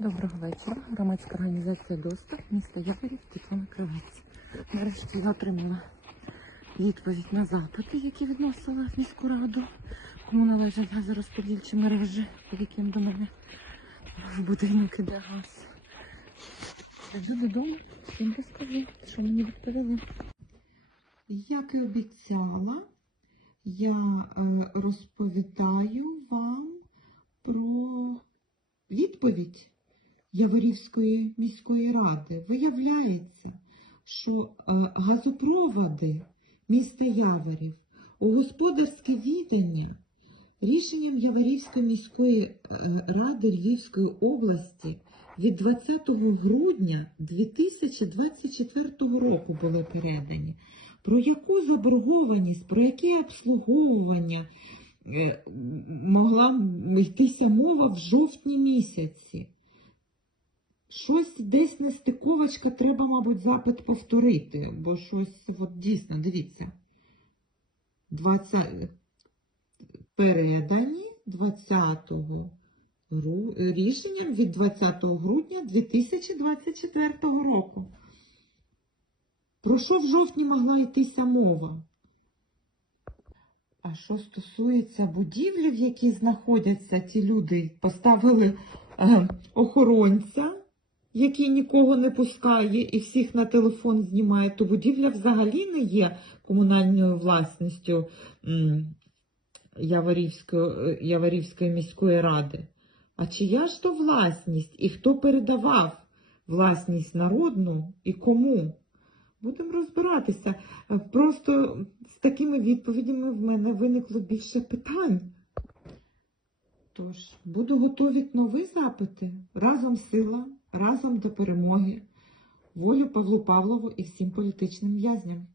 Доброго вечора. Громадська організація «Доступ» міста Яворів Тетяна Кривець. Нарешті я отримала відповідь на запити, які відносила в міську раду, кому належать газорозподільчі мережі, по яким до мене в будинок іде газ. Прийду додому, всім розкажу, що мені відповіли. Як і обіцяла, я е, розповідаю вам про відповідь Яворівської міської ради. Виявляється, що е, газопроводи міста Яворів у господарське відання рішенням Яворівської міської е, ради Львівської області від 20 грудня 2024 року були передані. Про яку заборгованість, про яке обслуговування е, могла йтися мова в жовтні місяці? Щось десь нестиковочка, треба, мабуть, запит повторити, бо щось, от дійсно, дивіться. 20... Передані 20 гру... рішенням від 20 грудня 2024 року. Про що в жовтні могла йтися мова? А що стосується будівлі, в якій знаходяться ті люди, поставили е, охоронця, який нікого не пускає і всіх на телефон знімає, то будівля взагалі не є комунальною власністю Яворівської, Яворівської міської ради. А чия ж то власність і хто передавав власність народну і кому? Будемо розбиратися. Е, Просто з такими відповідями в мене виникло більше питань. Тож, буду готові нові запити. Разом сила, разом до перемоги. Волю Павлу Павлову і всім політичним в'язням.